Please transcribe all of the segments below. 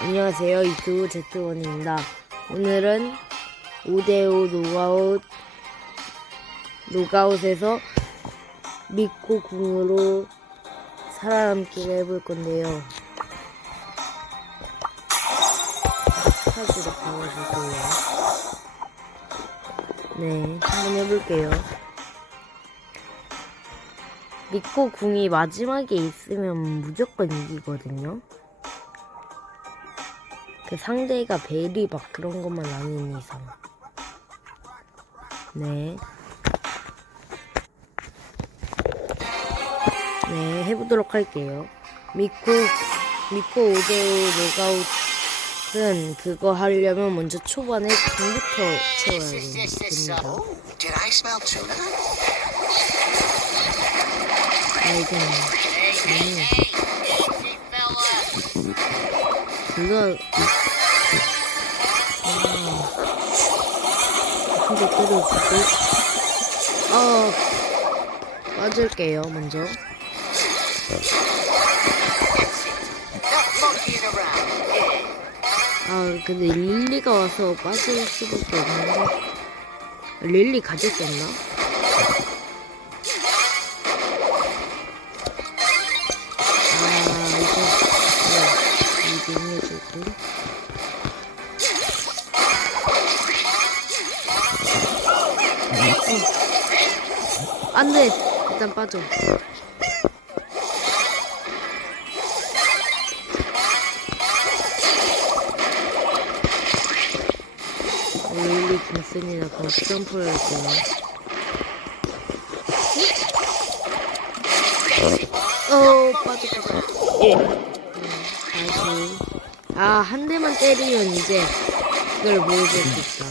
안녕하세요. 이투 제트원입니다. 오늘은 5대5 노가웃, 노가웃에서 믿고 궁으로 살아남기를 해볼 건데요. 카드로 보여줄게요. 네, 한번 해볼게요. 믿고 궁이 마지막에 있으면 무조건 이기거든요. 그 상대가 벨이 막 그런 것만 아닌 이상. 네. 네, 해보도록 할게요. 미코, 미코 5대5 노가웃은 그거 하려면 먼저 초반에 궁부터 채워야 됩니다. 아, hey! Easy, fella! 그거, 아, 한대 때려주고, 어, 맞을게요, 먼저. 아, 근데 릴리가 와서 빠질 수밖에 없는데. 릴리 가졌었나? 안 돼! 일단 빠져. 릴리 김슨이나 그럼 점프를 할게요. 어, 빠져, 빠져. 예. 다시. 아, 한 대만 때리면 이제 그걸 보여줄 수 있다.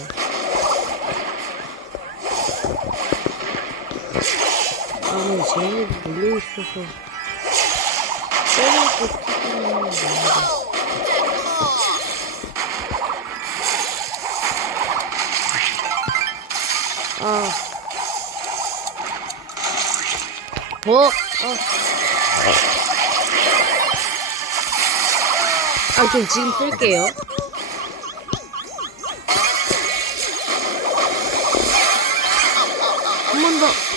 아, 근데 쟤네들 몰려있어서. 때리고 튀기는 건 아닌데. 아. 어, 어. 아, 좀 지금 쓸게요.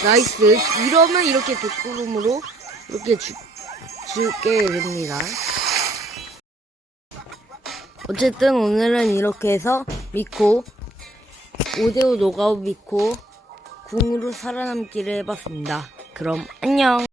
나이스. 이러면 이렇게 독구름으로 이렇게 주, 주게 됩니다. 어쨌든 오늘은 이렇게 해서 미코 5대5 노가웃 미코 궁으로 살아남기를 해봤습니다. 그럼 안녕.